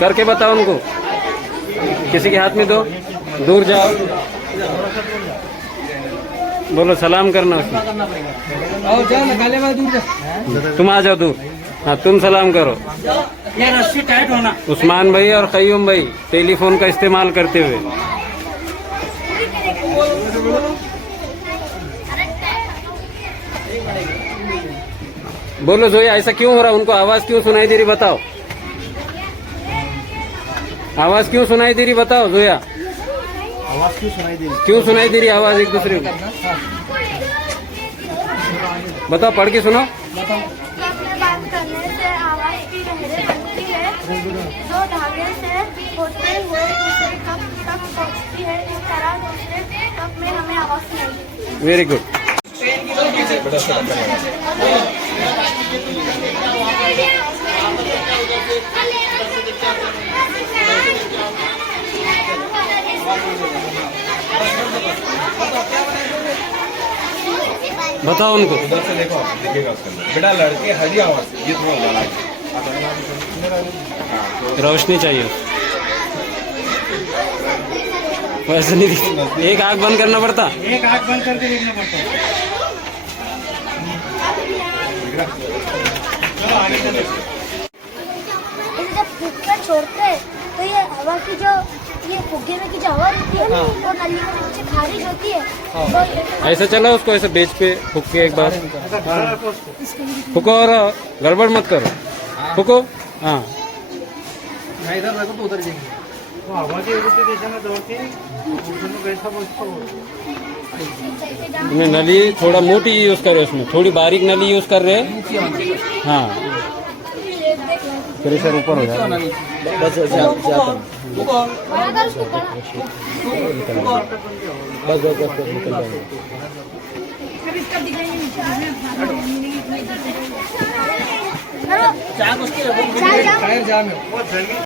करके बताओ उनको, किसी के हाथ में दो, दूर जाओ, बोलो सलाम करना उसमें। तुम आ जाओ दूर, हाँ तुम सलाम करो। ये रस्सी टाइट होना। उस्मान भाई और कयूम भाई टेलीफोन का इस्तेमाल करते हुए बोलो जोया, ऐसा क्यों हो रहा? उनको आवाज क्यों सुनाई दे रही बताओ, आवाज क्यों सुनाई दे रही बताओ जोया, आवाज क्यों सुनाई दे रही? क्यों सुनाई दे रही आवाज एक दूसरे को? बताओ, पढ़ के सुनो। बात करने से आवाज की लहरें बनती है, जो धागे से होते हुए दूसरे कप तक पहुंचती है। इस तरह दूसरे कप में हमें आवाज सुनाई देती है। Very good. बताओ उनको। उधर से देखो, दिखेगा उसके अंदर बेटा लड़के हरी आवाज से, ये थोड़ा ज्यादा रोशनी चाहिए, वैसे नहीं दिख, एक आंख बंद करना पड़ता। एक आंख बंद करके देखना पड़ता है। चलो आगे चलो। जब फुग्गा छोड़ते हैं तो ये हवा की जो ये फुग्गे में की जो हवा रहती है वो नली के नीचे खारिज होती है। तो ऐसे चलो उसको, ऐसे बेच पे फूक के एक बार फूको और गड़बड़ मत करो, फूको। हाँ इधर रखो तो उधर जाएंगे। हवा की दिशा में दौड़ती है, कैसा बोलता तुम्हें नली थोड़ा मोटी यूज करो, उसमें थोड़ी बारीक नली यूज कर रहे हैं। हाँ फिर सर ऊपर हो जाएगा। बस चाय जाम है।